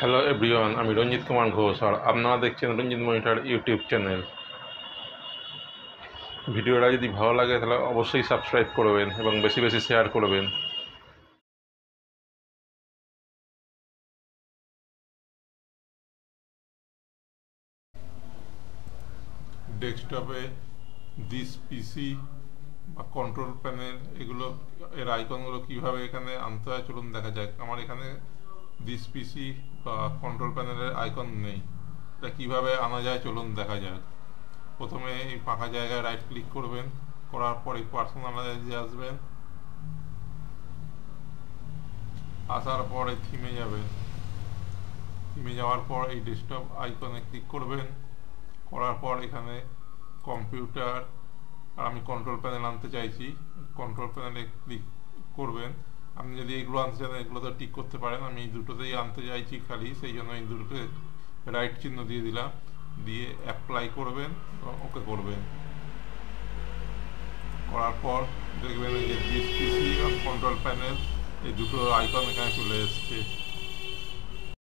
Hello everyone, আমি রঞ্জিত কুমার ঘোষ আর আপনারা দেখছেন রঞ্জিত মনিটর ইউটিউব চ্যানেল। ভিডিওটা যদি ভালো লাগে তাহলে অবশ্যই সাবস্ক্রাইব করবেন এবং বেশি বেশি শেয়ার করবেন। ডেস্কটপে দিস পিসি বা কন্ট্রোল প্যানেল এগুলো এর আইকনগুলো কীভাবে এখানে আনতে হয় চলুন দেখা যাক। আমার এখানে দিস পিসি বা কন্ট্রোল প্যানেলের আইকন নেই, এটা কীভাবে আনা যায় চলুন দেখা যাক। প্রথমে এই ফাঁকা জায়গায় রাইট ক্লিক করবেন, করার পর এই পার্সোনালাইজে আসবেন, আসার পর এই থিমে যাবেন, থিমে যাওয়ার পর এই ডেস্কটপ আইকনে ক্লিক করবেন, করার পর এখানে কম্পিউটার আর আমি কন্ট্রোল প্যানেল আনতে চাইছি, কন্ট্রোল প্যানেলে ক্লিক করবেন। আপনি যদি এগুলো আনতে চান এগুলো তো টিক করতে পারেন, আমি এই দুটোতেই আনতে চাইছি খালি, সেই জন্য এই দুটোকে রাইট চিহ্ন দিয়ে দিলাম, দিয়ে অ্যাপ্লাই করবেন, ওকে করবেন। করার পর দেখবেন এই যে ডিসপিসি আর কন্ট্রোল প্যানেল এই দুটো আইকন এখানে চলে এসছে।